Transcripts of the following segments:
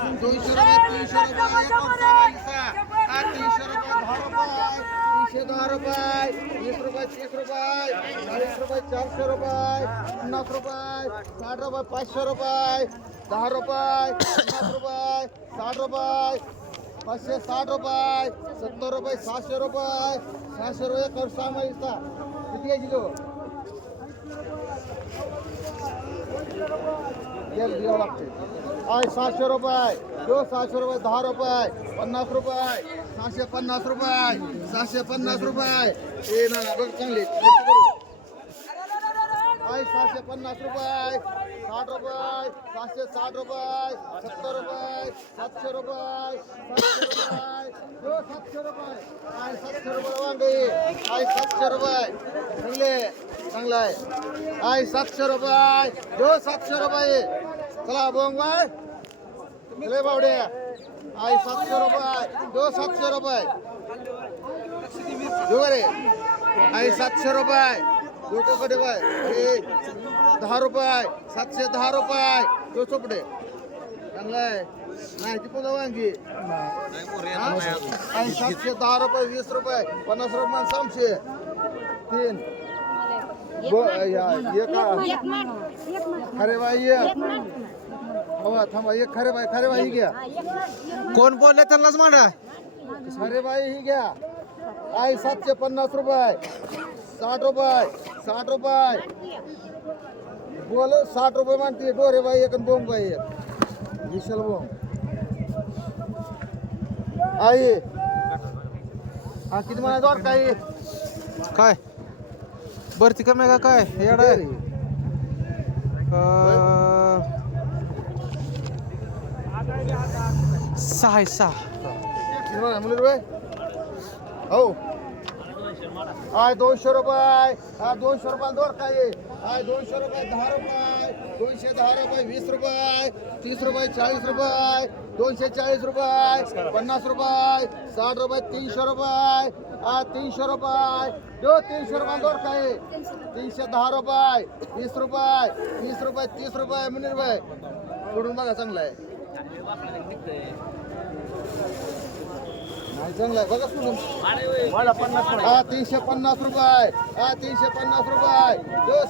200 रुपये 300 रुपये 300 रुपये 10 रुपये 310 रुपये 20 रुपये 30 रुपये 40 रुपये 50 रुपये 50 रुपये 500 रुपये 10 रुपये 50 रुपये 60 रुपये 560 रुपये 70 रुपये 600 रुपये 600 रुपये कर सामायिकता किती आहे किलो तेल द्यावं लागते आहे 700 रुपये 700 रुपये 10 रुपये 50 रुपये 750 रुपये 750 रुपये हे ना बघ चांगले आहे 750 रुपये 60 रुपये 760 रुपये 70 रुपये 700 रुपये 700 रुपये आहे 700 रुपये वांगे आहे 700 रुपये चांगले चांगला आहे 700 रुपये 700 रुपये चला बोंग बाय चले बावडे आहे 700 रुपये 700 रुपये जो रे आहे 700 रुपये लोक कडे बाय 10 रुपये 710 रुपये जो चोपडे चांगला आहे नाही ती पुन्हा वांगी आहे 710 रुपये 20 रुपये 50 रुपये 300 तीन खरे बाई हवा थांबा एक खरे बाई ही घ्या कोण बोलले त्यांनाच म्हणा खरे बाई ही घ्या आई 750 रुपये 60 रुपये 60 रुपये बोल 60 रुपये मानते डोरे बाई एक बोंब बाई एक विशाल बोंब आई हा किती म्हणा जोड काही काय भरती कमी आहे का काय येडा आहे? 6 मुली रुपये हो आय 200 रुपये हा 200 रुपये दोर काय आय 200 रुपये 10 रुपये 210 रुपये 20 रुपये 30 रुपये 40 रुपये 240 रुपये 50 रुपये 60 रुपये 300 रुपये 300 रुपये 300 रुपये दोर काय 310 रुपये 20 रुपये 20 रुपये 30 रुपये मुनीर भाई सोडून बघा चांगला आहे नाही चांगला आहे बघा सोडून हा 350 रुपये हा 350 रुपये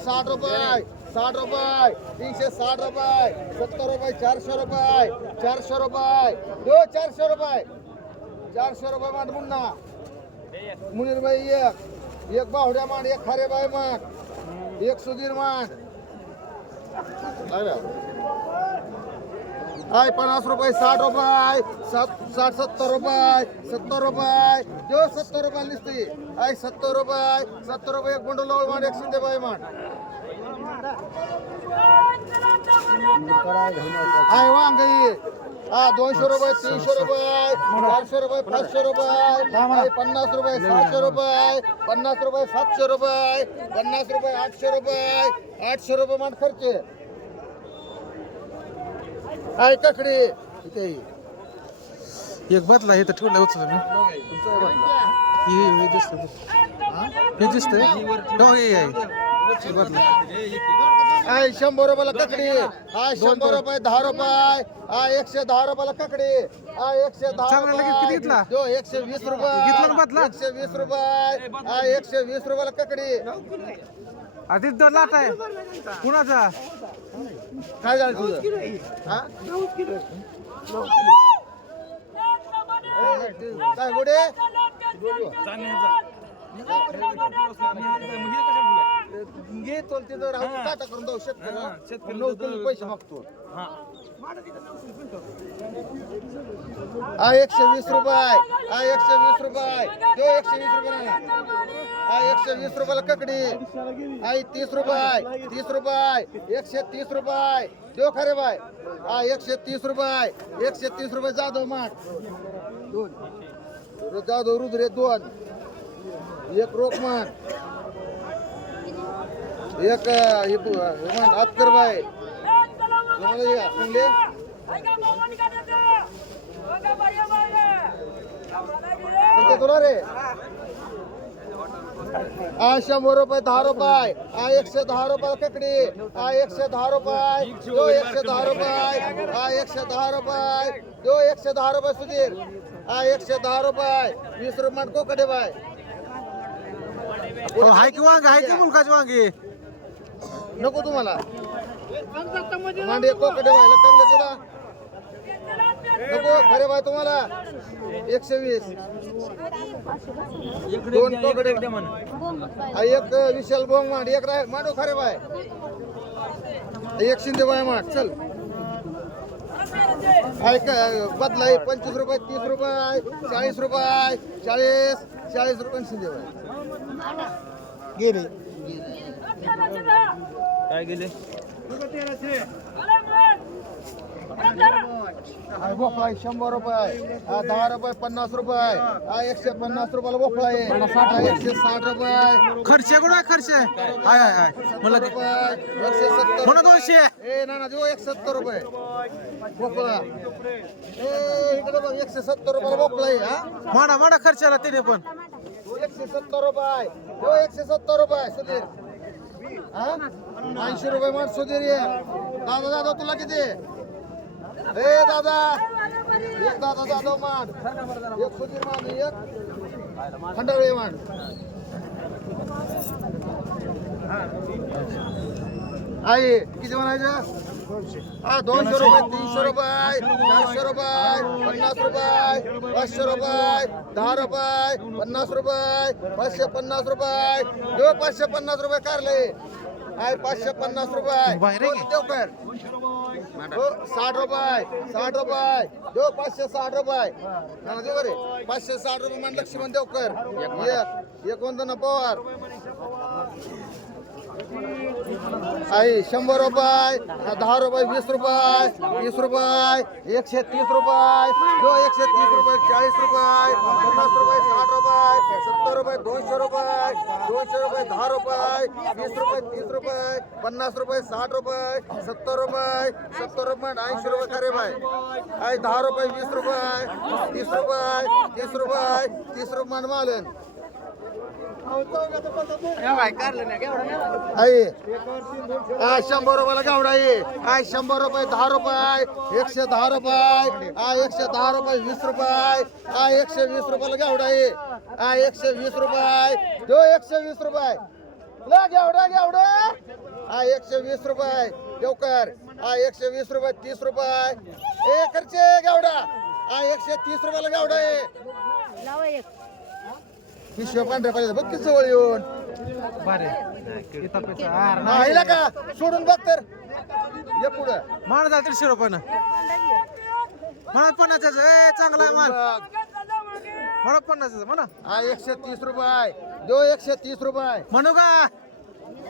60 रुपये 60 रुपये 360 रुपये 70 रुपये 400 रुपये 400 रुपये 400 रुपये 400 रुपये मांड मुन्ना मुनीर भाई एक बाहुड्या मांड एक खारे बाई मांड एक सुधीर मांड हाय 50 रुपये 60 रुपये 60 70 रुपये 70 रुपये 70 रुपये लिस्ती हाय 70 रुपये एक गुंड लोळ मांड एक शिंदे बाई मांड हाय वांगी हा 200 रुपये 300 रुपये 400 रुपये 500 रुपये 50 रुपये 600 रुपये 50 रुपये 700 रुपये 50 रुपये 800 रुपये 800 रुपये मांड खर्चे हाय ककडी इथे एक बदला हे तर ठेवलं उचल हे दिसतं हे दिसतंय हो हे बदला हाय 100 रुपयाला ककडी हाय 100 रुपये 10 रुपये हाय 110 रुपयाला ककडी हाय 110 चांगला लगेच किती घेतला? 120 रुपये घेतला ना बदला? 120 रुपये हाय 120 रुपयाला ककडी आधी दोन लाट आहे कुणाचा काय झालं तुझं हा काय गोडे घे तोलते तर राहून टाटा करून जाऊ शेतकरी नोकरी पैसे मागतो हा 120 रुपये हा 120 रुपये 120 रुपये हा 120 रुपयाला ककडी हा 30 रुपये 30 रुपये 130 रुपये देव खरे बाय हा 130 रुपये 130 रुपये जाधव माठ दोन जाधव रुद्रे 2 एक रोख मान एक मान आतकर बाय चांगले तुला रे 100 रुपये 10 रुपये 110 रुपये ककडी 110 रुपये दो 110 रुपये 110 रुपये दो 110 रुपये सुधीर 110 रुपये 20 रुपये कोकडे बाय हाय की वांग हाय की मुलकाची वांगी नको तुम्हाला मांडे कोकडे व्हायला चांगले तुला नको खरे बाय तुम्हाला 120 दोन कोकडे एक विशाल बोंग मांड एक राय मांडू खरे बाय एक शिंदे बाय मांड चल ऐक बदलाय 25 रुपये 30 रुपये 40 रुपये 40 रुपये शिंदे बाय गेले काय गेले भोपळा 100 रुपये 10 रुपये 50 रुपये 150 रुपयाला भोपळा आहे 160 रुपये खर्च कुठं आहे खर्च हाय हाय हाय मला दे. 170 म्हणा 200 ए ना ना देऊ 170 रुपये भोपळा ए इकडे बघ 170 रुपयाला भोपळा आहे हा माडा माडा खर्चाला तिने पण 170 रुपये देऊ 170 रुपये सुधीर हा 80 रुपये मान सुधीर ये दादा दादा तुला किती ए दादा एक दादा दादा मान एक सुधीर मान एक खंडागळे मान आई किती म्हणायचं 200 रुपये 300 रुपये 400 रुपये 50 रुपये 500 रुपये 10 रुपये 50 रुपये 550 रुपये देऊ 550 रुपये कारले आहे 550 रुपये बाहेर आहे की? देऊ कर 60 रुपये 60 रुपये देऊ 560 रुपये देऊ रे 560 रुपये मान लक्ष्मण देऊ कर एक वंदना पवार आई 100 रुपये 10 रुपये 20 रुपये 30 रुपये 130 रुपये दो 130 रुपये 40 रुपये 50 रुपये 60 रुपये 70 रुपये 200 रुपये 10 रुपये 20 रुपये 30 रुपये 50 रुपये 60 रुपये 70 रुपये 80 रुपये करे भाई आई 10 रुपये 20 रुपये 30 रुपये 30 रुपये मालन आई 100 रुपयाला गावडा आहे 100 रुपये 10 रुपये 110 रुपये 110 रुपये 20 रुपये 120 रुपयाला गावडा आहे 120 रुपये दो 120 रुपये ला गावडा 120 रुपये देवकर 120 रुपये 30 रुपये ए खर्चे गावडा 130 रुपयाला गावडा आहे पिशव्या पांढऱ्या पाहिजे बघ किती जवळ येऊन आईला का सोडून बघ तर ये पुढं माड जा 300 रुपयानं म्हणा 50 चांगला आहे माल म्हणा 50 म्हणा 130 रुपये दो 130 रुपये म्हणू का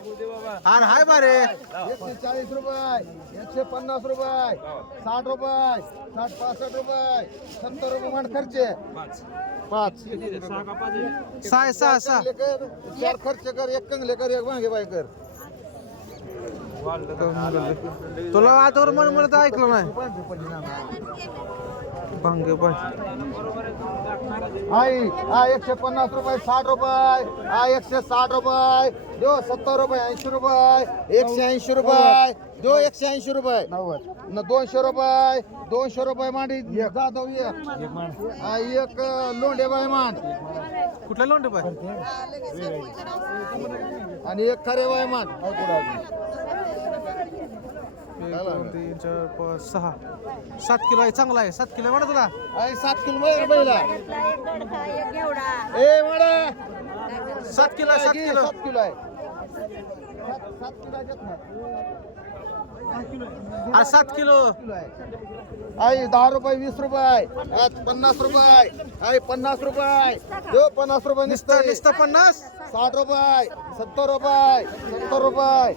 अरे हाय बारे 140 रुपये 150 रुपये 60 रुपये 65 रुपये 70 रुपये मान खर्चे 5 सहा चार खर्च कर एक कंगले कर एक भांगे बाय कर तुला आतावर म्हणत ऐकलं नाही भांगे बाय आई 150 रुपये 60 रुपये 160 रुपये दो 70 रुपये 80 रुपये 180 रुपये दो 180 रुपये 200 रुपये 200 रुपये मांडी जाधव एक लोंढे बाय मांड कुठला लोंढे बाय आणि एक खरे बाय मांड 1 2 3 4 5 6 7 किलो आहे चांगला आहे 7 किलो म्हणा तुला आई 7 किलो बैला ए माडा 7 किलो 7 किलो 7 किलो आहे 7 अरे 7 किलो आई 10 रुपये 20 रुपये 50 रुपये आई 50 रुपये दो 50 रुपये नुसतं 50 60 रुपये 70 रुपये 70 रुपये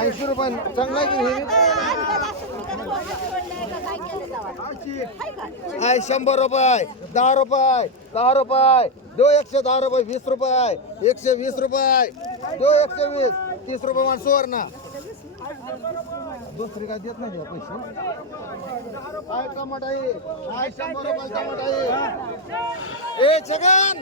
80 रुपये चांगला आहे की हे आई 100 रुपये 10 रुपये 10 रुपये दो 110 रुपये 20 रुपये 120 रुपये दो 120 30 रुपये मान सुवर्ण दुसरी काय देत नाही पैसे आय टमाटा आहे आय 100 रुपये टमाटा आहे ए छगन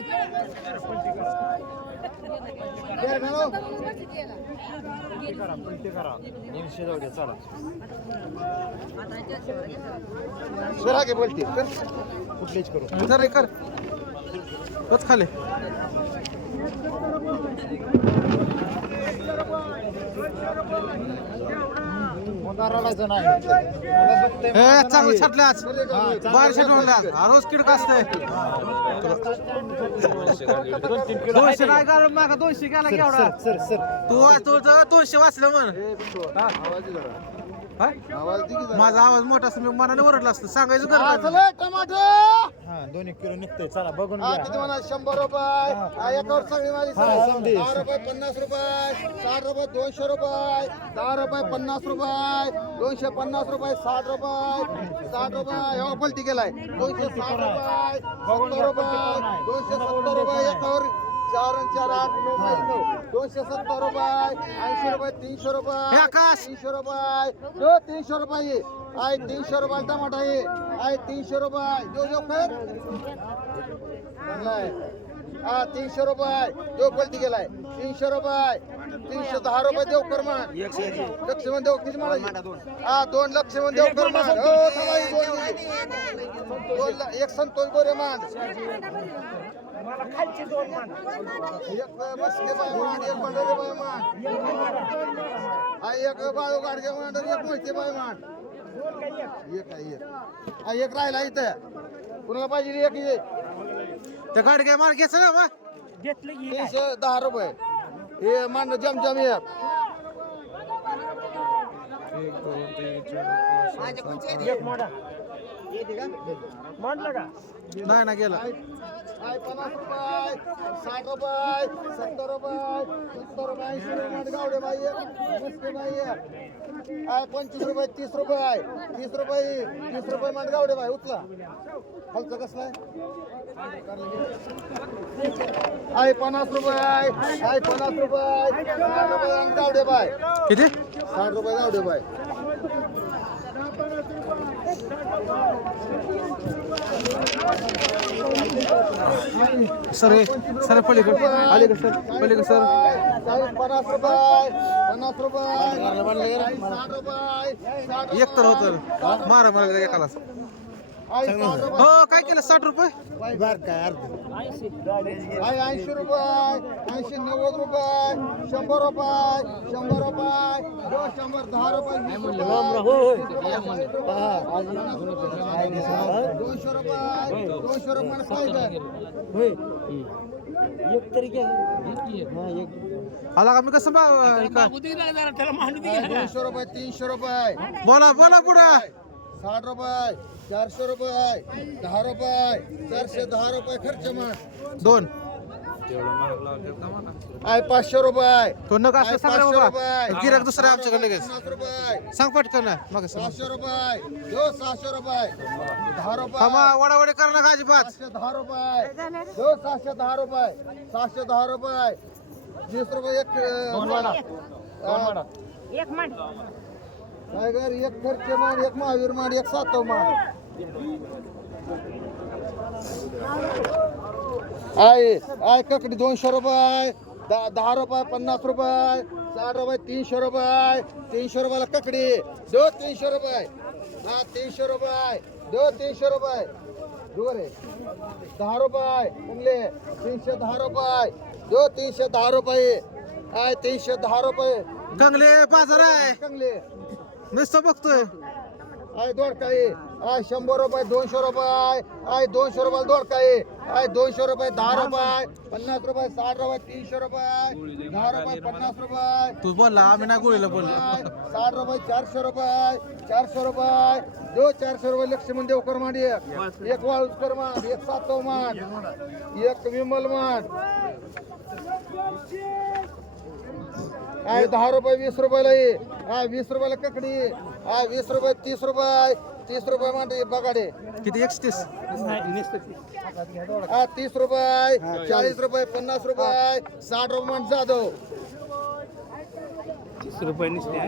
जरा काय बोलते कुठलीच करू जरा कर कच खाले रडायचं नाही हे चांगलं छाटलं आज बाहेर छाट म्हणला रोज किड असतंय 200 नाही का मागा 200 गेला केवढा तू तुझं 200 वाचलं म्हण आवाज दे की जरा. माझा आवाज मोठा असतो मी मनाने ओरडला असतं सांगायचं गरज नाही. टमाटो 2 किलो निघतंय चला बघून किती म्हणा 100 रुपये एकावर सगळी माझी 10 रुपये 50 रुपये 60 रुपये 200 रुपये 10 रुपये 50 रुपये 250 रुपये 60 रुपये 60 रुपये हो पलटी गेलाय 260 रुपये 70 रुपये 270 रुपये एकावर 4 आणि 4 8 9 270 रुपये 80 रुपये 300 रुपये हे आकाश 300 रुपये 300 रुपये आय 300 रुपये टमाटा आहे आय 300 रुपये जो कर चांगलाय 300 रुपये जो पलटी गेलाय 300 रुपये 310 रुपये देव कर मान लक्ष्मण देव किती म्हणा 2 लक्ष्मण देव कर मान हो थांबाई 2 एक संतोष गोरे मान एक बसके बाय मान एक पंढरी बाय मान एक बाळू गाडगे मान एक मोहिते बाय मान एक राहिला इथं कुणाला पाहिजे एक ये त्या गाडी काय मार घ्यायचं ना मग 310 रुपये हे मान जमजम एक नाही ना गेला 50 रुपये 60 रुपये 70 रुपये 70 रुपये 80 रुपये गावडे बाई मस्के बाई 25 रुपये 30 रुपये 30 रुपये 30 रुपये मान गावडे बाई उचला खालचं कसं आहे 50 रुपये 50 रुपये 60 रुपये गावडे बाय किती 60 रुपये गावडे बाय सर सर पलीकडे आले का सर पलीकडे सर 50 रुपये 60 रुपये एक तर होतं मारा मला एकाला हो काय केलं 60 रुपये बर काय अर्ध 80 रुपये 80 90 रुपये 100 रुपये 100 रुपये 100 10 रुपये 200 रुपये आला का मी कसं 200 रुपये 300 रुपये बोला बोला पुढे 60 रुपये 400 रुपये 10 रुपये 410 रुपये खर्च मग 2 500 रुपये तो नका असं सांग रे 500 बाबा रुपये गिराक दुसरं आमच्याकडे लगेच 50 रुपये सांग पटकन ना मग 600 रुपये 600 रुपये 10 रुपये थांबा वडावडी कर ना अजिबात 710 रुपये 710 रुपये 710 रुपये 20 रुपये एक टायगर एक खर्च मान एक महावीर मान एक सातव मान आय ककडी 200 रुपये 10 रुपये 50 रुपये 60 रुपये 300 रुपये 300 रुपयाला ककडी 300 रुपये 300 रुपये 300 रुपये रे 10 रुपये कुंडले 310 रुपये 310 रुपये 310 रुपये कंगले बाजार आहे चांगले नुसतं बघतोय दोडकाई 100 रुपये 200 रुपये 200 रुपये दोडकाई 200 रुपये 10 रुपये 50 रुपये 60 रुपये 300 रुपये 10 रुपये 50 रुपये तू बोलला आम्ही नाही गोळीला बोललो 60 रुपये 400 रुपये 400 रुपये लक्ष्मण देवकर मान एक वाळूकर मान एक सातव मान एक विमल मान 10 रुपये 20 रुपयाला 20 रुपयाला ककडी 20 रुपये 30 रुपये मान बगाडे किती 31 30 रुपये 40 रुपये 50 रुपये 60 रुपये मान जाधव 30 रुपये निसले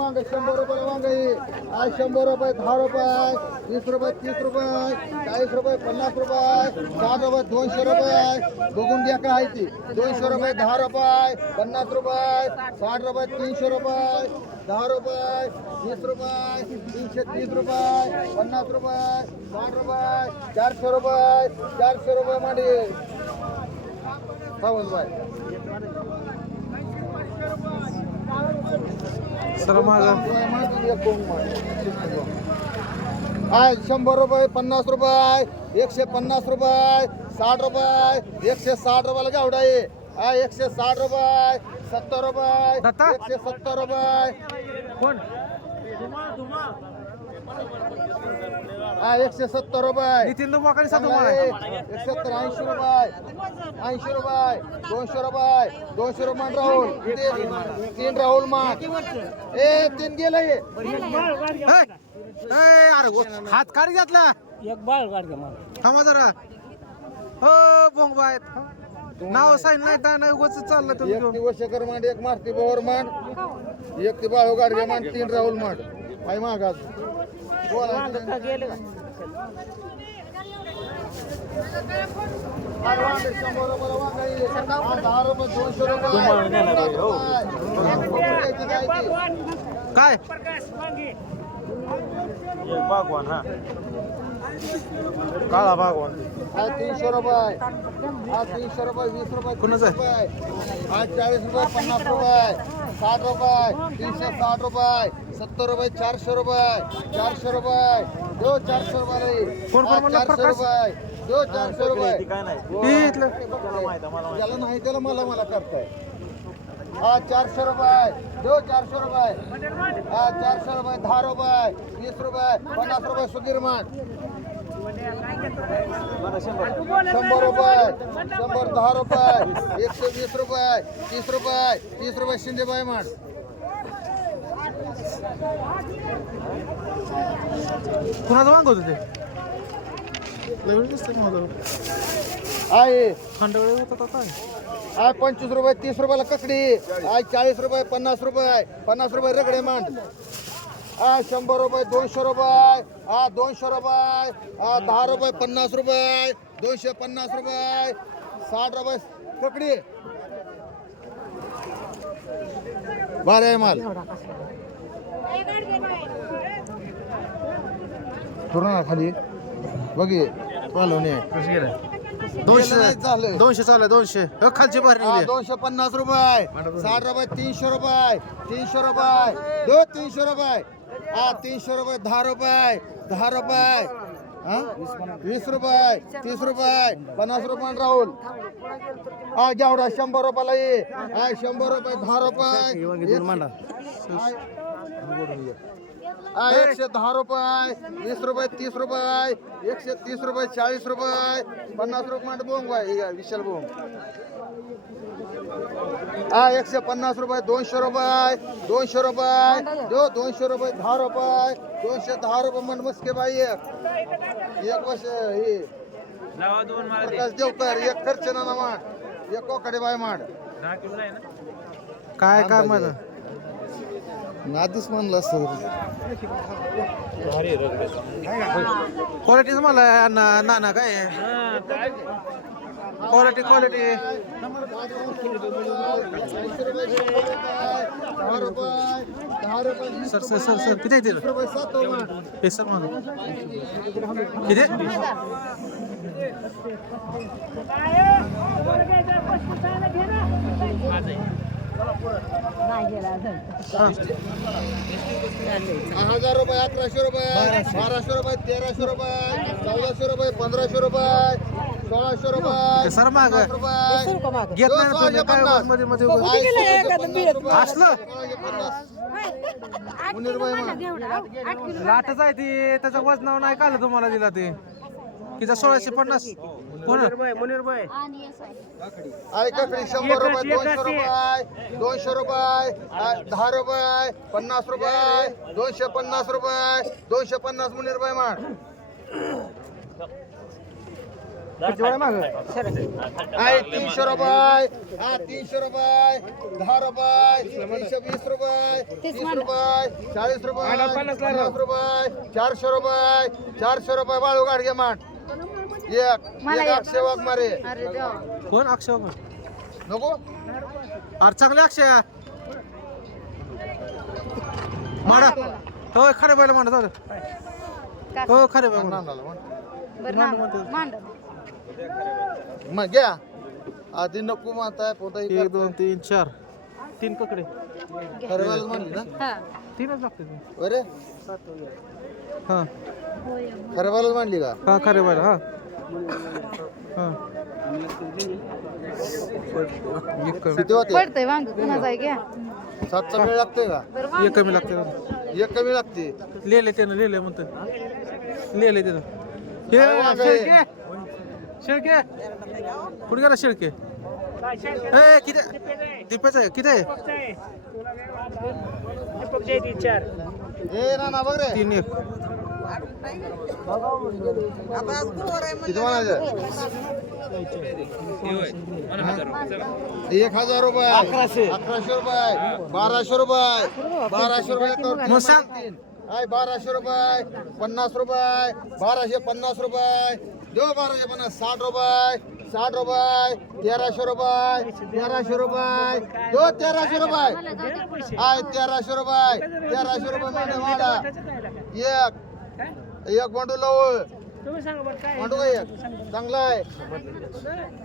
वांग 100 रुपये वांग आहे 100 रुपये 10 रुपये 20 रुपये 30 रुपये 40 रुपये 50 रुपये 60 रुपये 200 रुपये बघून घ्या काय आहे ती 200 रुपये 10 रुपये 50 रुपये 60 रुपये 300 रुपये 10 रुपये 20 रुपये 330 रुपये 50 रुपये 60 रुपये 400 रुपये मांडी पाहून बाय सर माझा हाय 100 रुपये 50 रुपये 150 रुपये 60 रुपये 160 रुपयाला गावडा आहे हा 160 रुपये 70 रुपये दत्ता? 170 रुपये कोण हा 170 रुपये नितीन दुमाकाने साधू चांगला मला आहे. 170 80 रुपये 80 रुपये 200 रुपये 200 रुपये मान राहुल तीन राहुल मान 3 गेलं हे अरे हात काढी घातला एक बाळ काढ मला थांबा जरा हो बोंग बाय नाव साईन नाही काय नाही उगाच चाललं एक तुम्ही दिवस शेखर मांड एक मारती बोर मांड एक ती बाळू गाडगे मांड 3 राहुल मांड आई मागास बोला गेले काय बागवान हा काळा बागवान 300 रुपये 300 रुपये 20 रुपये 30 रुपये 40 रुपये 50 रुपये 60 रुपये 360 रुपये 70 रुपये 400 रुपये 400 रुपये दो 400 रुपये कोण म्हणलं 400 प्रकाश? रुपये दो 400 रुपये काय नाही हे इथलं त्याला नाही त्याला मला करताय हा 400 रुपये दो 400 रुपये हा 400 रुपये 10 रुपये 20 रुपये 50 रुपये सुधीरमान 100 रुपये 100 10 रुपये 120 रुपये 30 रुपये शिंदेबाई मान कुणाचं वांग होतं ते आहे खंडवळे होता काय आहे 25 रुपये 30 रुपयाला ककडी आहे 40 रुपये 50 रुपये रगडे मांड हा 100 रुपये 200 रुपये हा 200 रुपये हा 10 रुपये 50 रुपये 250 रुपये 60 रुपये ककडी बरं आहे माल पूर्ण खाली बघी पालवणे कसं गेलं गेलं 200 नाही झालं. 200 चालू 200 खालची बाहेर हा, निघली 250 रुपये 60 रुपये 300 रुपये 300 रुपये दो 300 रुपये हा 300 रुपये 10 रुपये 10 रुपये हा 20 रुपये 30 रुपये 50 रुपये राहुल हा जेवढा 100 रुपयाला ये हा 100 रुपये 10 रुपये हा 110 रुपये 20 रुपये 30 रुपये 130 रुपये 40 रुपये 50 रुपये बोंग विशाल बोंग हा 150 रुपये 200 रुपये 200 रुपये दो 200 रुपये 10 रुपये 210 रुपये मंड मस्के बाई एक वर्ष हे प्रकाश देवकर एक खर्च ना मांड एक कोकडे बाई मांड काय काय माझं नादूस म्हणलं असतं क्वालिटीच मला नाना काय क्वालिटी 10 रुपये सर सर सर सर किती येतील 20 रुपये 7 मांड हे सर माझं किती ₹1000 1100 रुपये 1200 रुपये 1300 रुपये 1400 रुपये 1500 रुपये 1600 रुपये सर माग घेत नाही ना तुम्ही काय मध्ये मध्ये असलं लाटच आहे ती त्याचं वजनाव नाही काल तुम्हाला दिला ते किती 1650 कोण आहे ककडी 100 रुपये 200 रुपये 200 रुपये 10 रुपये 50 रुपये 250 रुपये 250 मुनीर रुपये माड आहे 300 रुपये. हा 300 रुपये 10 रुपये 320 रुपये 30 रुपये 40 रुपये 50 रुपये 400 रुपये 400 रुपये बाळू गाडगे माठ एक अक्षय वाघमारे कोण अक्षय वाघ? नको अरे चांगले अक्षय माडा हो खरे बैल मांडा जाऊ दे. हो खरे बैल मांडा. मग घ्या आधी नको म्हणताय पोता 1 2 3 4 3 ककडे खरवायला म्हणली ना 3च लागते. अरे हा खरवायला म्हणली का हा खरे बैल हा हा किती होते पडतंय वांग कुणाचा आहे घ्या 7चा वेळ लागतोय का एक कमी लागते. एक कमी लागते लिहिले त्यानं लिहिले म्हणतो लिहिले त्यानं शेळके शेळके कुठे गेला शेळके ए किती दीपेच आहे किती आहे ए ना बघ रे 3 1 किती म्हणायचं 1000 रुपये 1100 रुपये 1200 रुपये 1200 रुपये मग सांग. 1200 रुपये 50 रुपये 1250 रुपये देऊ 1250 60 रुपये 60 रुपये 1300 रुपये 1300 रुपये देऊ 1300 रुपये 1300 रुपये मध्ये वाढा एक बंडू लवळ बंडू का एक चांगला आहे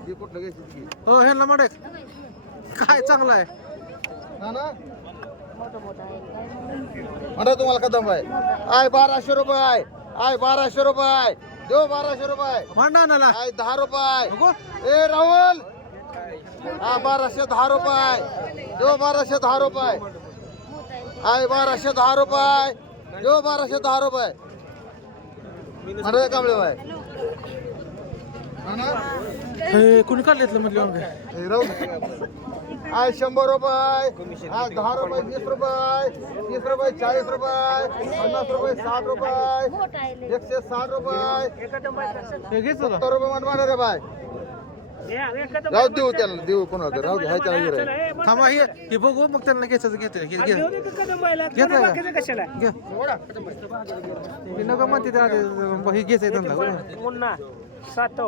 हे कुठलं घ्यायचं हो ह्यांना माडे काय चांगलं आहे ना म्हणा तुम्हाला कदम आहे 1200 रुपये 1200 रुपये देऊ 1200 रुपये मांडा नाला 10 रुपये नको ए राहुल 1210 रुपये देऊ 1210 रुपये 1210 रुपये देऊ 1210 रुपये म्हणा कांबळे बाय हे कुणी काढलेतलं म्हटलं मग राहुल 100 रुपये 10 रुपये 20 रुपये 30 रुपये 40 रुपये 50 रुपये 60 रुपये 160 रुपये हे घे चला 70 रुपये मान रे बाय राहू देऊ त्याला देऊ कोणाला राहू दे ह्याच्या वगैरे थांबा हे बघू मग त्यांना घ्यायचं घेते घे नका म्हणते त्या हे घ्यायचंय त्यांना मुन्ना सातो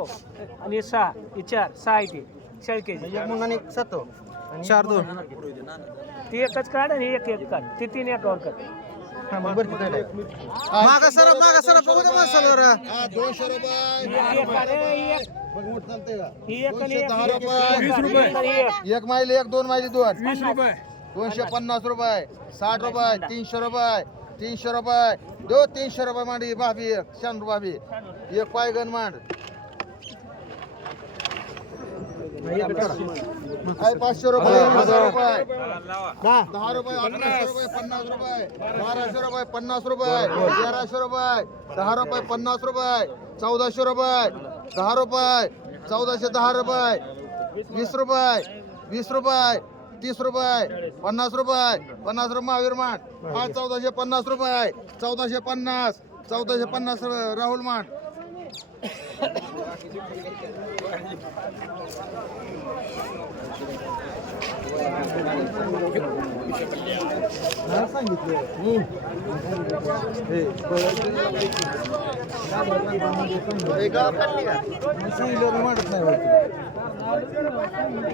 आणि 6 4 6 इथे शेळके मुंगाने 7 4 2 ती एकच काढ आणि एक काढ ती 3 एकावर कर मागा सरा बघू दे माणसाला 200 रुपये एक काढ, एक. बघ मोठ चालतंय का ही एक आणि एक. 210 रुपये 20 रुपये एक माइल एक 2 माइली 2 20 रुपये 250 रुपये 60 रुपये 300 रुपये 300 रुपये दो 300 रुपये मांडी भाभी एक 100 भाभी एक पायगन मांड आहे 500 रुपये 1000 रुपये 10 रुपये 1100 रुपये 50 रुपये 1200 रुपये 50 रुपये 1300 रुपये 10 रुपये 50 रुपये 1400 रुपये 10 रुपये 1410 रुपये 20 रुपये 20 रुपये 30 रुपये 50 रुपये 50 रुपये महावीर माठ 1450 रुपये 1450 राहुल माठ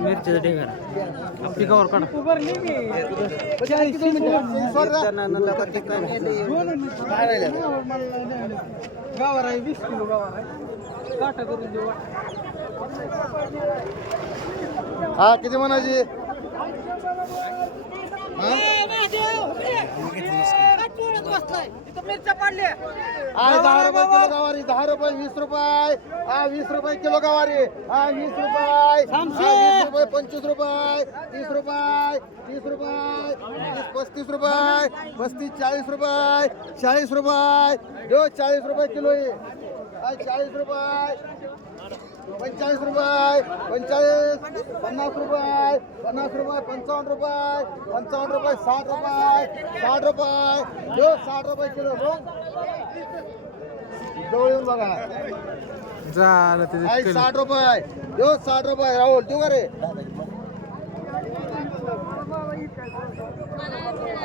मिरची ढेंगरा पिकावर काढा गावार आहे 20 किलो गावार आहे काटा करून देऊ हा किती म्हणायची आहे 10 रुपये किलो गवारी 10 रुपये 20 रुपये 20 रुपये किलो गवारी 20 रुपये 20 रुपये 25 रुपये 30 रुपये 30 रुपये 35 रुपये 35 40 रुपये 40 रुपये जो 40 रुपये किलो आहे 40 रुपये 45 रुपये 45 50 रुपये 50 रुपये 55 रुपये 55 रुपये 60 रुपये 60 रुपये जो 60 रुपये किलो जवळ येऊन बघा झालं आई ते 60 रुपये जो 60 रुपये राहुल तू रे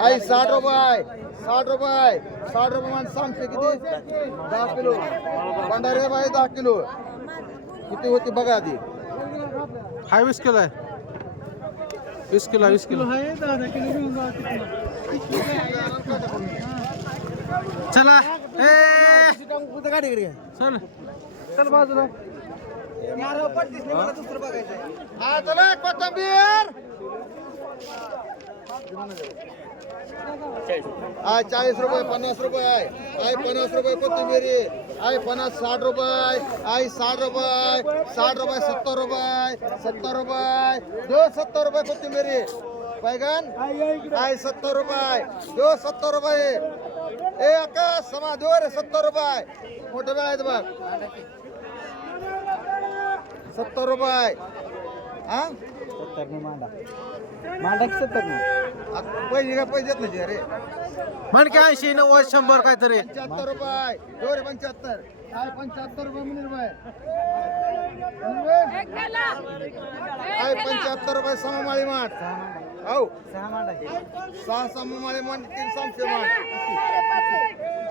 आई 60 रुपये 60 रुपये 60 रुपये मान सांगते किती 10 किलो भंडारे बाई 10 किलो किती होती बघा आधी हाय 20 किलो आहे 20 किलो 20 किलो चला ए चल चल बाजूला हा चला कोथंबीर आय 40 रुपये 50 रुपये आय 50 रुपये कोथिंबीरी आय 50 60 रुपये आय 60 रुपये 60 रुपये 70 रुपये 70 रुपये जो 70 रुपये कोथिंबीरी बैगन आय 70 रुपये जो 70 रुपये ए अक्का समा दो रे 70 रुपये मोठे वेळ आहेत बघ 70 रुपये हा पैसे का पैसे देत नाही अरे म्हण की 80 90 100 काहीतरी 75 रुपये जो रे 75 आय 75 रुपये मिनिट रुपये आय 75 रुपये सममाळी माठ औ 6 सममाळी माठ 3 समशे माठ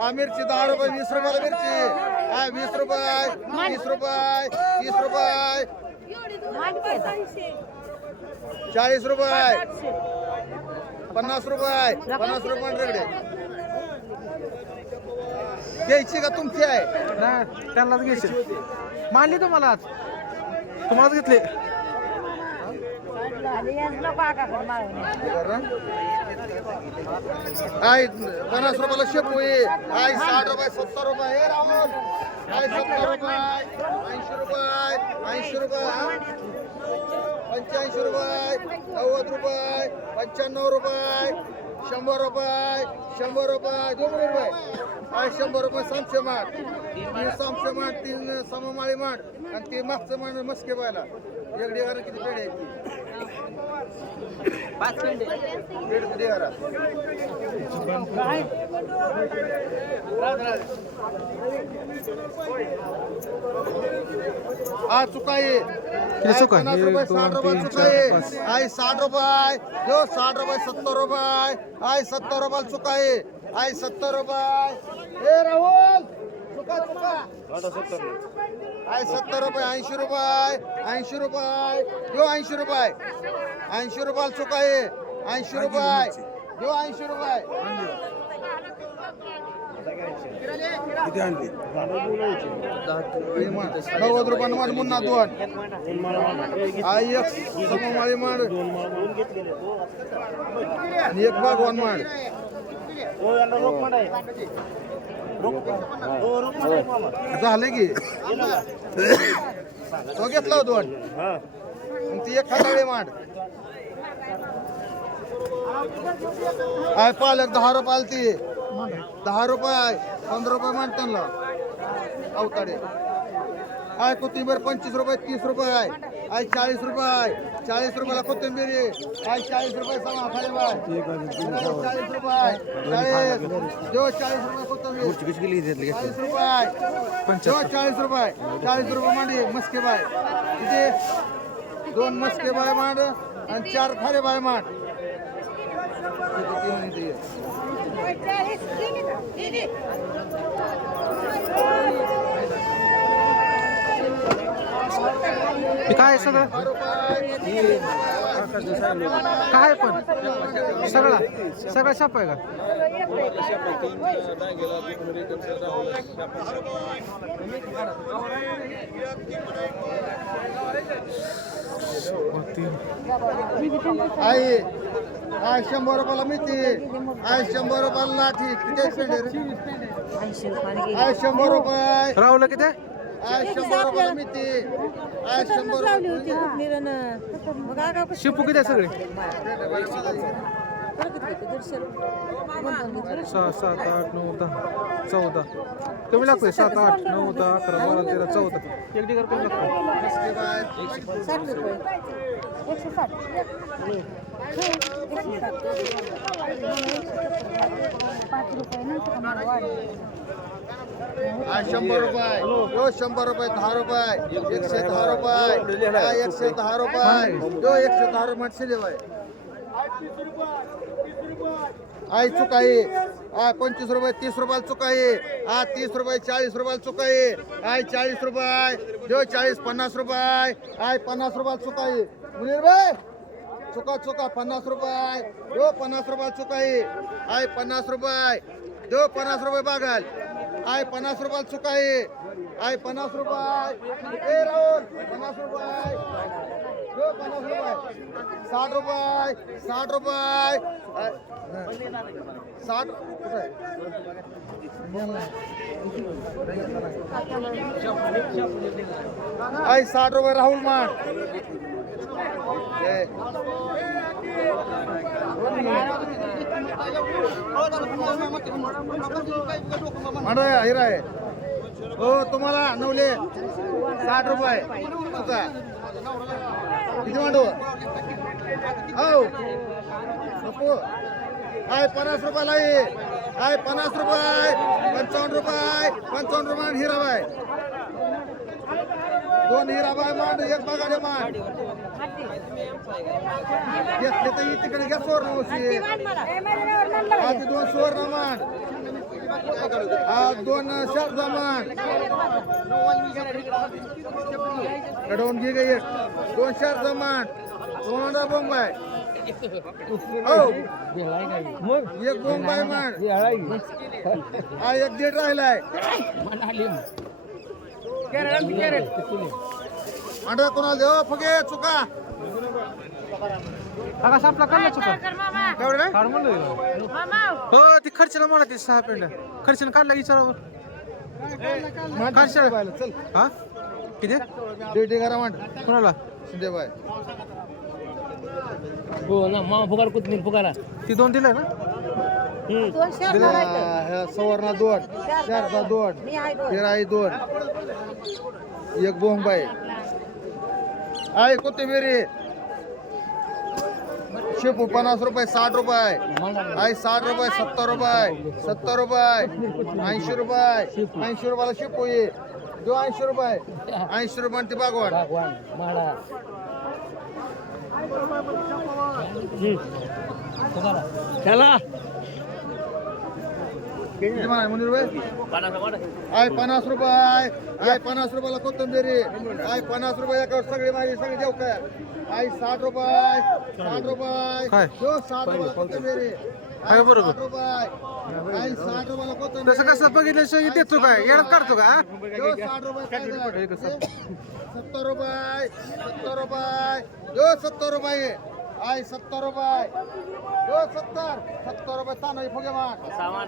आ मिरची 10 रुपये 20 रुपयाला मिरची आय 20 रुपये 30 रुपये 30 रुपये 40 रुपये 50 रुपये 50 रुपये रेगडे घ्यायची का तुमची आहे नाही त्यांनाच घ्यायचे मानली तुम्हाला आज तुम्हालाच घेतले आय 50 रुपयाला शेपू आहे आय 60 रुपये 70 रुपये हे राहुल आय 70 रुपये 80 रुपये 80 रुपये 85 रुपये 90 रुपये 95 रुपये 100 रुपये 100 रुपये 2 रुपये आय 100 रुपये समशे माठ 3 समशे माठ 3 सममाळी माठ आणि ते मागचं माठ मस्के पाहिला एक डेगारा किती पेढे आहेत 5 पेढे डेगारा हा चुका आहे किती चुका? 50 रुपये 60 रुपये चुका आहे आय 60 रुपये जो 60 रुपये 70 रुपये आय 70 रुपये चुका आहे आय 70 रुपये ए राहुल चुका चुका आय 70 रुपये 80 रुपये 80 रुपये जो 80 रुपये 80 रुपये चुका आहे 80 रुपये जो 80 रुपये 90 रुपये माड मुन्ना 2 आय एक सममाळी माड आणि एक बागवान माड झाले की तो घेतला 2 आणि ती एक खटाळे माड आय पालक 10 रुपये ती 10 रुपये 15 रुपये माड त्यांना अवताडे आय कोथिंबीर 25 रुपये 30 रुपये आय 40 रुपये 40 रुपयाला कोथिंबीर आय 40 रुपये समा खाली बाय 40 रुपये 40 जो 40 रुपये कोथिंबीर 40 रुपये जो 40 रुपये 40 रुपये मांडी मस्के बाय किती 2 मस्के बाय मांड आणि 4 खारे बाय मांड काय सगळं काय पण सगळा सगळा शाप आहे का आई आय 100 रुपयाला मिळते आय 100 रुपयाला लाठी किती आय 100 रुपये राहुल किती आय 100 रुपयाला मिळते आय 100 रुपये शिपू किती आहे सगळे 6 7 8 9 10 14 कमी लागतोय 7 8 9 10 11 12 13 14 एक डिगर कमी लागतोय 60 रुपये 160 5 रुपये नंतर वाढ 100 रुपये 100 रुपये 10 रुपये 110 रुपये 110 रुपये 110 रुपये शिले बाय आई चुकाई 25 रुपये 30 रुपयाला चुकाई 30 रुपये 40 रुपयाला चुकाई 40 रुपये 40 50 रुपये 50 रुपयाला चुकाई मुनीर भाई चुका 50 रुपये 50 रुपयाला चुकाई 50 रुपये 50 रुपये बागल 50 रुपयाला चुकाई 50 रुपये राहुल 50 रुपये 50 रुपये 60 रुपये 60 रुपये 60 60 रुपये राहुल मान हिरा आहे हो तुम्हाला नवले 60 रुपये किती मांडव हो 50 रुपयाला आहे 50 रुपये 55 रुपये 55 रुपये हिराबाई 2 हिराबाई मांड 1 बघाडे मांड घेतले तर तिकडे घ्या सुवर्ण वशी 2 सुवर्ण मांड 2 शारदा मांड कडवून घे गे 2 शारदा मांड 2 बोंबाय हो 1 बोंबाय मांड 1 दीड राहिलाय अंडा कोणाला देव फगे चुका काका सापला काढला चुका केवढे रे काढ म्हणलं हो ती खर्चला म्हणा ती 6 पेंड खर्चन काढला विचार खर्च चल हा किती 1.5 घरा मांड कुणाला शिंदे बाय हो ना मा फुगार कुठली फुगारा ती 2 दिलाय ना सवर्णा 2 शारदा 2 हिराई 2 1 बोंबाई आहे कोथिंबिरी शेपू 50 रुपये 60 रुपये आहे 60 रुपये 70 रुपये 70 रुपये 80 रुपये 80 रुपयाला शेपू ये 80 रुपये 80 रुपये ती बागवान चला किती म्हणा मुनीर भाई आहे 50 रुपये आहे 50 रुपयाला कोथिंबिरी आहे 50 रुपये एकावर सगळी माझी सगळी देऊ काय आहे 60 रुपये 60 रुपये काय? 60 रुपये कोथिंबिरी आहे बरोबर. 60 रुपये आहे 60 रुपयाला कोथिंबिरी तसं कसं बघितल्याशिवाय देतो काय येण्यात काढतो का 60 रुपये काय झालं? 70 रुपये 70 रुपये 70 रुपये आहे 70 रुपये 70 रुपये तानाजी फुगे मान थांबा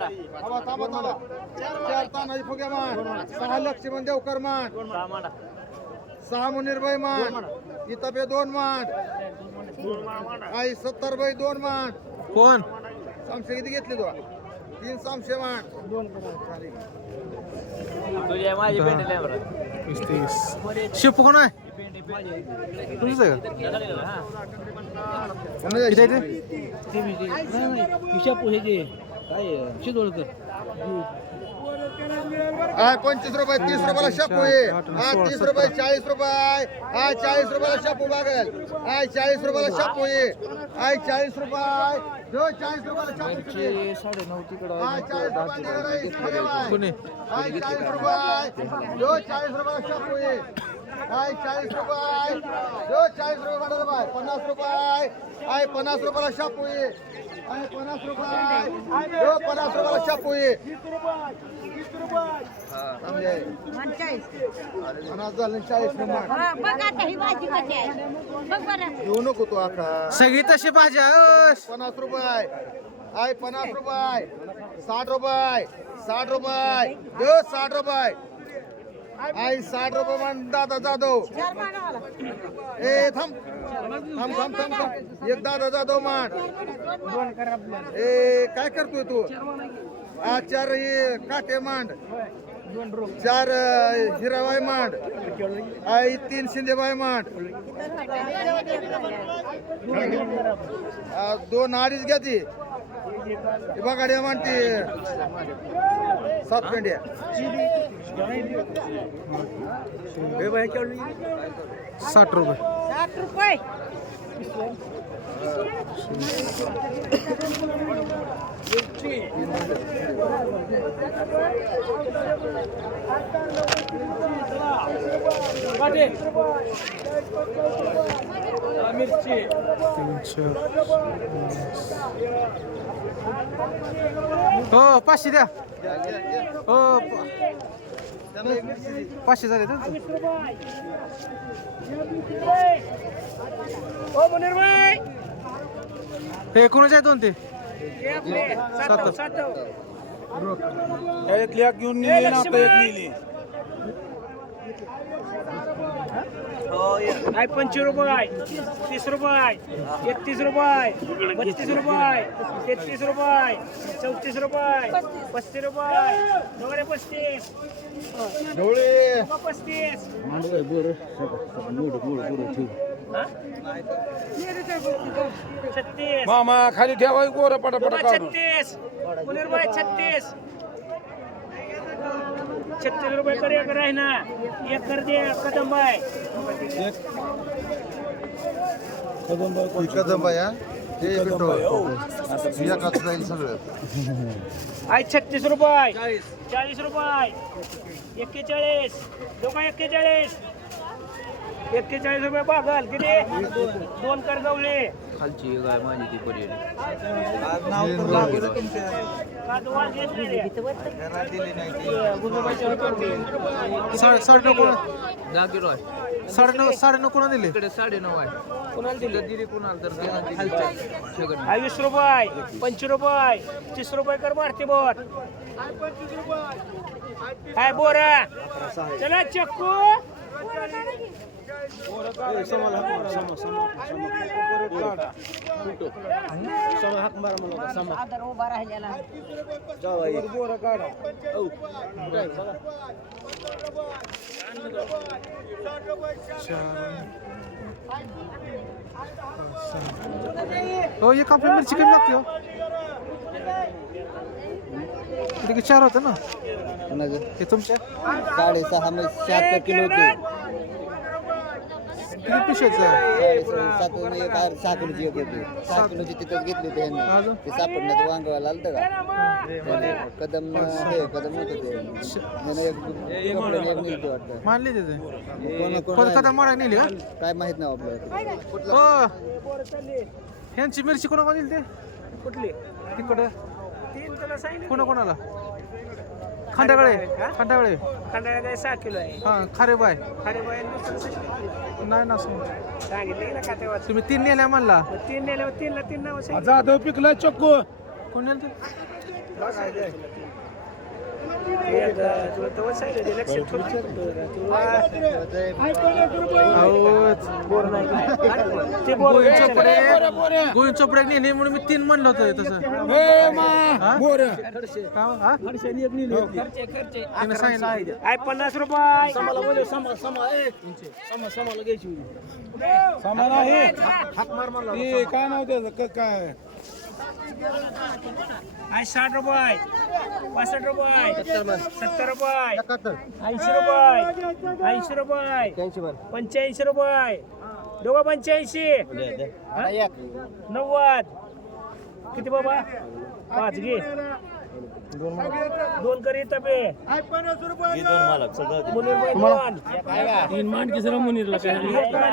थांबा थांबा 4 तानाजी फुगे मान 6 लक्ष्मण देवकर मान 6 मुनीरबाई मान इथं 2 मान आई 70 बाई 2 मान कोण सामशे किती घेतले तू 3 सामशे मान तुझ्या माझी पेंड बरं 30 शिपू कोण आहे तुझंच आहे का किती आहे ते हिशा पोहे काय शिदोळकर हा 25 रुपये 30 रुपयाला शापू आहे हा 30 रुपये 40 रुपये हा 40 रुपयाला शापू बघेल हा 40 रुपयाला शापू आहे हा 40 रुपये जो 40 रुपयाला शापू किती? हा 40 रुपये कोणी हा 40 रुपये जो 40 रुपयाला शापू आहे हा 40 रुपये जो 40 रुपये वाढवलं बाय 50 रुपये आहे 50 रुपयाला शापू आहे आणि 50 रुपये जो 50 रुपयाला शापू आहे 40 रुपये येऊ नको तू आका सगळी तशी भाज्या 50 रुपये आहे 50 रुपये 60 रुपये 60 रुपये देव 60 रुपये आई 60 रुपये मान दादा जाधव ए थांब थांब थांब थांब थांब एक दादा जाधव मान ए काय करतोय तू 4 ही काटे मांड, होय. 2 रोप 4 हिराबाई मांड, 3 शिंदेबाई मांड, 2 अडीच घ्या ती बघा मांडती 7 पेंड्या. 60 रुपये. 60 रुपये. मिरची 300. हो 500 द्या. हो 500 झाले तर. ओ मुनीर भाई हे कोणाचे आहे दोन ते? हे आपले सातव सातव एक घेऊन नेली ना आता एक नेली. आहे 25 रुपये 30 रुपये 31 रुपये 32 रुपये 33 रुपये 34 रुपये 35 रुपये 35 ढवळे 35 36 मामा खाली ठेवा गोर पटापट काढून. 36 मुनीर भाई 36 36 रुपये कर एक आहे ना एक कर दे कदम भाई कदम या हे एकाच जाईल सगळं. आहे 36 रुपये 40 रुपये 41 दोघं 41 41 रुपये बागल किती 2 कर गवले खालची गाय माझी ती पडेल. साडे कोणा 10 किलो आहे. 9.5 कोणा दिले? इकडे 9.5 आहे. कुणाला दिलं दिली कुणाला तर त्यानं खालच्या शेगड. 20 रुपये 25 रुपये 30 रुपये कर मारते बोट काय बोरा चला चक्कू आदर उभा राहिलेला. हो एक आपली मिरची कमी लागते हो. किती 4 होतं ना हे तुमच्या? 6.5 किलो होते. किती पिशव्याचं? 6 किलोची एक होती. 6 किलोची तिथंच घेतली होती ह्यांनी. अजून? ते सापडण्यात वांगवायला आलं का कदम हे कदम नव्हतं ते ह्यानं एक कपड्याने एक नेलती वाटतं. मानली तिथे कोण कोण कदा मारा नेली का? काय माहित नाही आपल्याला. हो ह्यांची मिरची कोणा दिली ते? कुठली तिकडं 3 तुला सांगितलं कोणाला? खंडागळे खंडागळे खंडाळा काय 6 किलो आहे हा खारे बाय अरे बाई सांगितलं नाही ना की का तेव्हा तुम्ही 3 नेल्या म्हणला. 3 नेले 3 ला 3 नाव सांगितलं जाधव पिकला चक्कू. कोण नेलं ते? तुला तेव्हा सांगितलं लक्ष गोविंद चोपडे नेले म्हणून मी 3 म्हणलं होतं तसं. त्यानं सांगितलं 50 रुपये सामान आहे. हे काय नाव त्याचं काय 60 रुपये 65 रुपये 70 रुपये 80 रुपये 80 रुपये 85 रुपये दोघं 85 90 किती बाबा 5 घे 2 करी तपे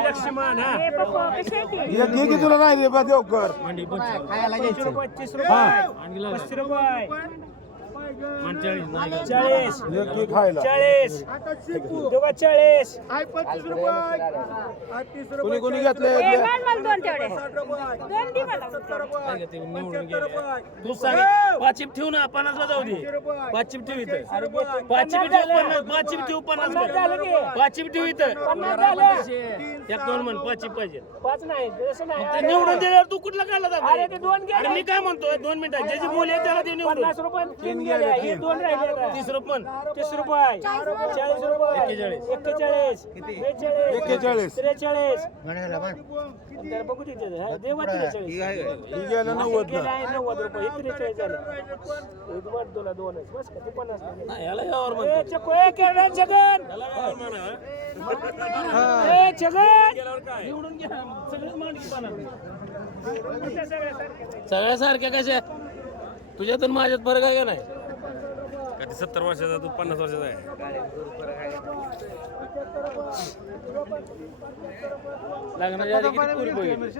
लक्ष्मण हा की तुला नाही रे बा देव कर. 25 रुपये 30 रुपये 35 रुपये 40 एक खायला 40 दोघा 40 कोणी कोणी घेतले ए, मान मला दोन तेवढे दोन दे मला तू सांग पाचिप ठेवू ना 50 ला जाऊ दे पाचिप ठेव इथं पाचिप ठेव 50 पाचिप ठेव 50 झालं की पाचिप ठेव इथं 50 झालं एक दोन म्हण पाचिप पाहिजे 5 नाही तसं नाही ते निवडून दिल्यावर तू कुठला काढला दाखव? अरे ते दोन अरे गेले मी काय म्हणतोय 2 मिनिटं ज्याची बोल आहे त्याला ते निवडून 50 रुपये 3 गेले हे दोन राहिले आता. 30 रुपये 30 रुपये 40 रुपये 41 41. 43 त्याला बघू तिथे देवा 43 ही गेलं 90 गेला आहे 90 रुपये हे 43 झाले हे दोन तुला दोन बस का ते 50 नाही. याला यावर ए चको ए केरळ जगन ए जगन निवडून घ्या सगळेच मांडकी कुठल्या सगळ्या सगळ्या सारख्या कशा तुझ्यातून माझ्यात फरक आहे का नाही कधी 70 वर्षाचा तू 50 वर्षाचा आहे लग्नाच्या आधी किती पूर्वी बघितलं?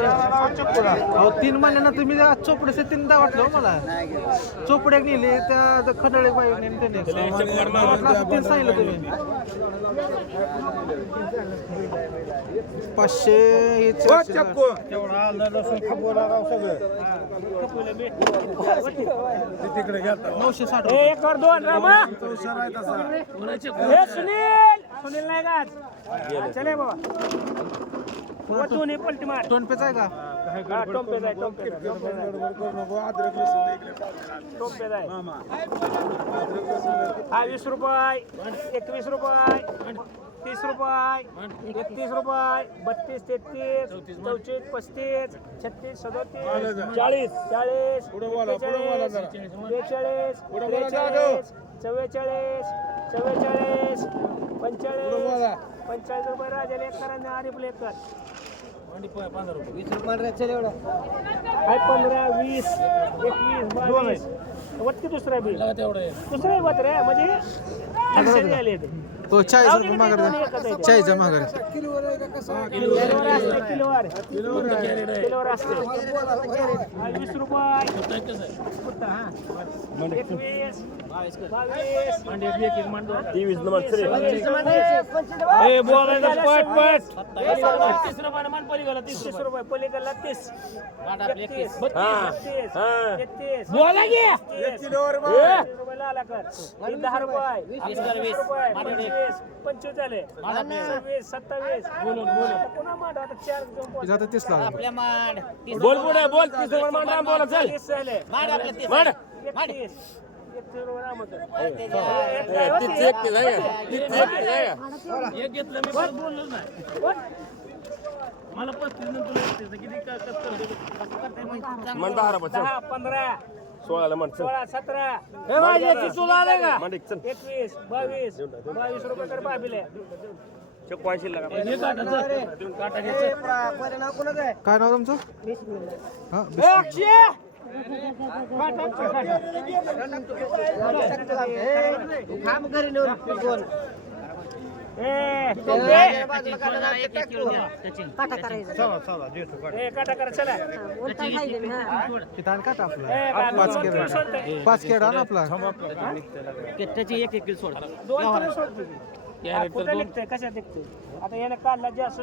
अहो 3 महिन्यानंतर मी चोपडे 3दा वाटलं हो मला चोपड्याक नेले त्या खडळे बाई त्याने 3 सांगितलं तुम्ही 500 हे 400 चक्को तेवढा लसूण खपवला राव सगळं तिकडे गेलता 960 ए एक और दोन रामा हुशार आहे तसा ए सुनील नाही का आज? चले बाबा वो दोन्ही पलटी मार टोन पेच आहे का हा, टोंपे जाय टोंपे जाय गडबड करू नको अद्रक लसूण इकडे टाक. टोंपे जाय मामा हा 20 रुपये 21 रुपये 30 रुपये 31 रुपये 32 33 34 35 36 37 40 40 पुढं बोला, पुढं बोला जरा. 43 पुढं बोला जरा. 43 44 44 पुढं बोला. 45 रुपये राजाला एक करा आणि आरिफ एक कर 20 रुपये चल एवढं काय 15 20 21 22 वरती दुसरा बी दुसरा बत रे म्हणजे लक्षात आले ते तो 40 रुपये माघार 40 माघार किलोवर असते किलोवर असते 20 रुपये कुठं, हा. 21 22 23 नंबर 30 रुपयाने मान पलीकडला 30 रुपये पलीकडला 30 31 हा. 32 हा. 33 बोला की. 30 किलोवर रुपये लाला कर 10 रुपये 20 रुपये 25 25 झाले 26 27 आता पुन्हा मांड आता 4 इथं आता 30 लागला बोल पुढे बोल 30 रुपये मान राम बोला चल 30 झाले मांड 31 रुपये राम होतं. एक घेतलं मी परत बोललोच नाही मला 35 नंतर तुला किती मन 10 रुपये 10 15 16 मन 16 17 हे माझी तुला आले का 21 22 रुपये कर बाबीले चेक 85 लागा हे काटा घ्यायचं काय नाव तुमचं हा काटा करा चला किती काटा आपला 5 केडा ना आपला त्याची एक किलो सोड दोन किलो सोडतो कुठे निघतंय कशा निघतोय आता याने काढला जास्त